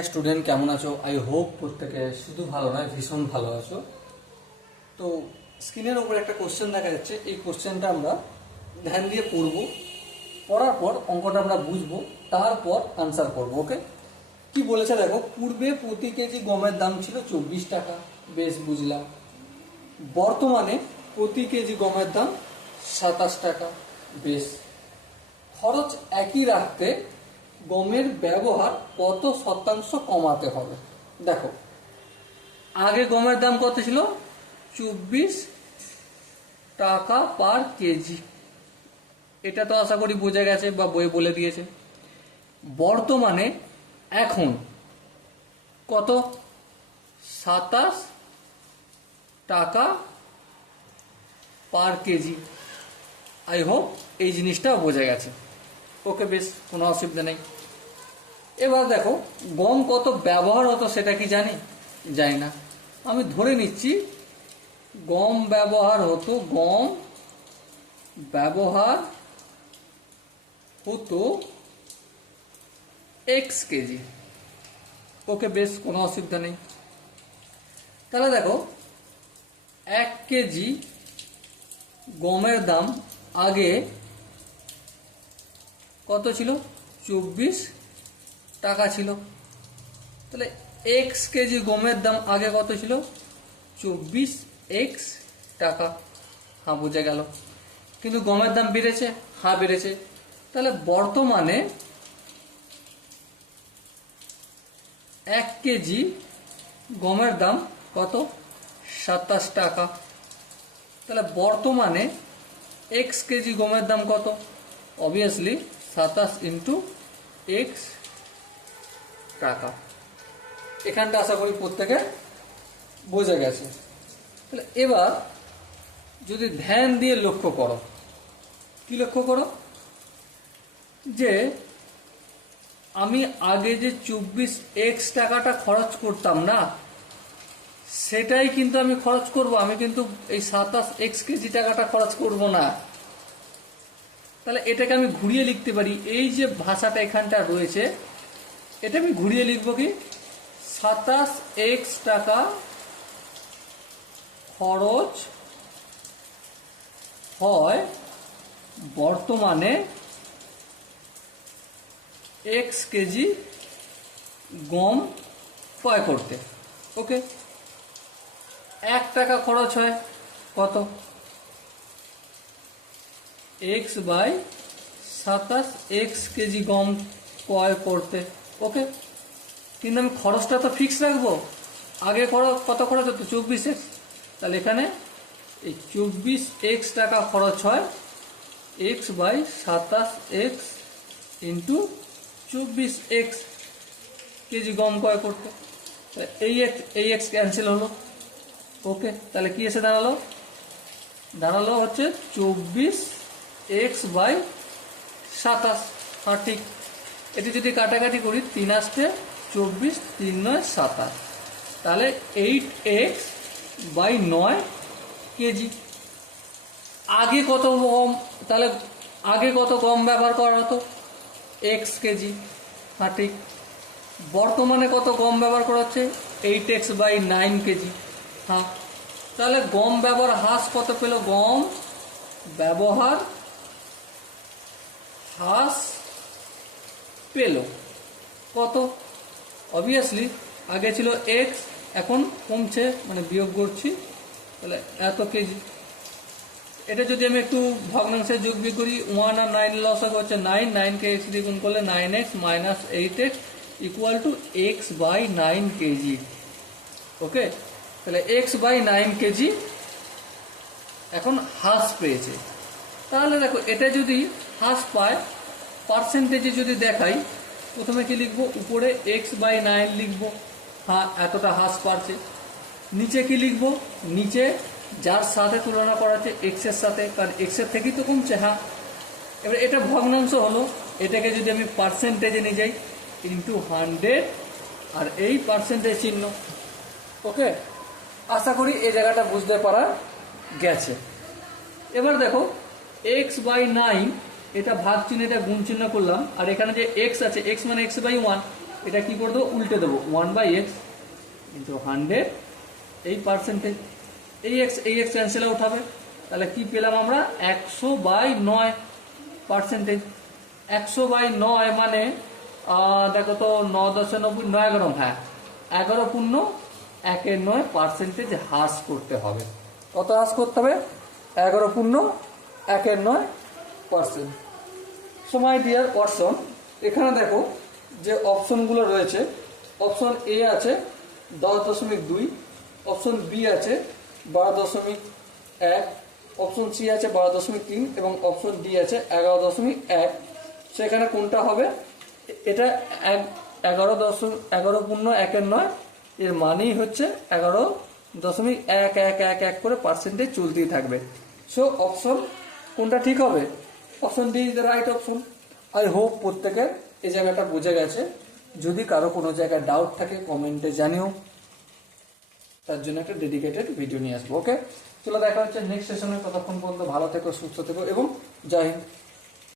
Student কেমন আছো? I hope প্রত্যেকে শুধু ভালো নয় ভীষণ ভালো আছো। তো স্ক্রিনের উপর একটা কোশ্চেন দেখা যাচ্ছে, এই কোশ্চেনটা আমরা ধ্যান দিয়ে পড়বো, পড়ার পর অঙ্কটা আমরা বুঝবো, তারপর আনসার করবো। ওকে, কি বলেছে দেখো, পূর্বে প্রতি কেজি গমের দাম ছিল 24 টাকা, বেশ বুঝলাম। বর্তমানে প্রতি কেজি গমের দাম 27 টাকা, বেশ। খরচ একই রাখতে গমের ব্যবহার কত শতাংশ কমাতে হবে? দেখো, আগে গমের দাম কত ছিল? 24 টাকা পার কেজি, এটা তো আশা করি বোঝা গেছে বা বই বলে দিয়েছে। বর্তমানে এখন কত? 27 টাকা পার কেজি। আই হোপ এই জিনিসটা বোঝা গেছে। ওকে, বেশ, কোনো অসুবিধা নেই। এবার দেখো, গম কত ব্যবহার হতো সেটা কি জানি? জানি না। আমি ধরে নিচ্ছি গম ব্যবহার হতো, গম ব্যবহার হতো এক্স কেজি। ওকে, বেশ, কোনো অসুবিধা নেই। তাহলে দেখো, 1 কেজি গমের দাম আগে কত ছিল? 24 টাকা ছিল। তাহলে এক্স কেজি গমের দাম আগে কত ছিল? 24 এক্স টাকা। হ্যাঁ, বোঝা গেল। কিন্তু গমের দাম বেড়েছে? হ্যাঁ, বেড়েছে। তাহলে বর্তমানে 1 কেজি গমের দাম কত? 27 টাকা। তাহলে বর্তমানে এক্স কেজি গমের দাম কত? অবভিয়াসলি 27 ইন্টু এক্স টাকা। এখানটা আশা করি প্রত্যেকে বোঝা গেছে। তাহলে এবার যদি ধ্যান দিয়ে লক্ষ্য করো, কি লক্ষ্য করো? যে আমি আগে যে 24 এক্স টাকাটা খরচ করতাম না, সেটাই কিন্তু আমি খরচ করব। আমি কিন্তু এই 27 এক্স কেজি টাকাটা খরচ করব না। তাহলে এটাকে আমি ঘুরিয়ে লিখতে পারি। এই যে ভাষাটা এখানটা রয়েছে, এটা আমি ঘুরিয়ে লিখব কি? 27 এক্স টাকা খরচ হয় বর্তমানে এক্স কেজি গম ক্রয় করতে। ওকে, 1 টাকা খরচ হয় কত? এক্স বাই 27 এক্স কেজি গম ক্রয় করতে। ওকে, কিন্তু আমি খরচটা তো ফিক্স রাখবো। আগে কত খরচ হতো? 24 এক্স। তাহলে এখানে এই 24 এক্স টাকা খরচ হয় x by 27 x into 24 x KG গম ক্রয় করতে। এই এক্স ক্যান্সেল হলো। ওকে, তাহলে কি এসে দাঁড়ালো? দাঁড়ালো হচ্ছে 24 এক্স বাই 27। হ্যাঁ, ঠিক। এটি যদি কাটাকাটি করি, 3 আসতে 24, 3 9 27, তাহলে 8 এক্স বাই 9 কেজি। আগে কত গম, তাহলে আগে কত গম ব্যবহার করা হতো? X KG. হ্যাঁ, ঠিক। বর্তমানে কত গম ব্যবহার করা হচ্ছে? 8 এক্স বাই 9 কেজি। হ্যাঁ, তাহলে গম ব্যবহার হ্রাস কত পেল? গম ব্যবহার হ্রাস পেল কত? অবভিয়াসলি আগে ছিল এক্স, এখন কমছে, মানে বিয়োগ করছি, তাহলে এত কেজি। এটা যদি আমি একটু ভগ্নাংশে যোগ বিয়োগ করি, 1 আর 9 লসাগু হচ্ছে 9, 9কে এক্স দিয়ে গুণ করলে 9x minus 8x equal to x by 9 কেজি। ওকে, তাহলে এক্স বাই 9 কেজি এখন হ্রাস পেয়েছে। তাহলে দেখো, এটা যদি হ্রাস পায়, পার্সেন্টেজে যদি দেখাই, প্রথমে কি লিখবো? উপরে এক্স বাই 9 লিখবো। হ্যাঁ, এতটা হ্রাস পাচ্ছে। নিচে কি লিখবো? নিচে যার সাথে তুলনা করা হচ্ছে এক্সের সাথে, কারণ এক্সের থেকেই তো কমছে। হ্যাঁ, এবার এটা ভগ্নাংশ হলো, এটাকে যদি আমি পার্সেন্টেজে নিয়ে যাই, ইন্টু 100, আর এই পার্সেন্টেজ চিহ্ন। ওকে, আশা করি এই জায়গাটা বুঝতে পারা গেছে। এবার দেখো, এক্স বাই 9, এটা ভাগ চিহ্ন, এটা গুণ চিহ্ন করলাম, আর এখানে যে এক্স আছে, এক্স মানে এক্স বাই 1, এটা কি করে দেবো, উল্টে দেবো, 1/x ইন্টু 100 এই পার্সেন্টেজ, এই এক্স ক্যান্সেল আউট হবে, তাহলে কি পেলাম আমরা 100/9 100/9 মানে দেখো তো 9×9 9×11, হ্যাঁ 11/1/9 হ্রাস করতে হবে। কত হ্রাস করতে হবে? 11/1/9%। সময় ডিয়ার পারসন, এখানে দেখো যে অপশনগুলো রয়েছে, অপশন এ আছে 10.2, অপশন বি আছে 12.1, অপশন সি আছে 12.3 এবং অপশন ডি আছে 11.1। সেখানে কোনটা হবে? এটা 11.1/9 এর মানেই হচ্ছে 11.111 করে পার্সেন্টেজ চলতেই থাকবে। সো অপশন কোনটা ঠিক হবে? Option D is the right option. I hope প্রত্যেকের এই জায়গাটা বুঝে গেছে। যদি কারো কোনো জায়গায় ডাউট থাকে কমেন্টে জানিও, তার জন্য একটা ডেডিকেটেড ভিডিও নিয়ে আসবো। ওকে, চলো দেখা হচ্ছে নেক্সট সেশনে। ততক্ষণ পর্যন্ত ভালো থেকো, সুস্থ থেকো এবং জয় হিন্দ।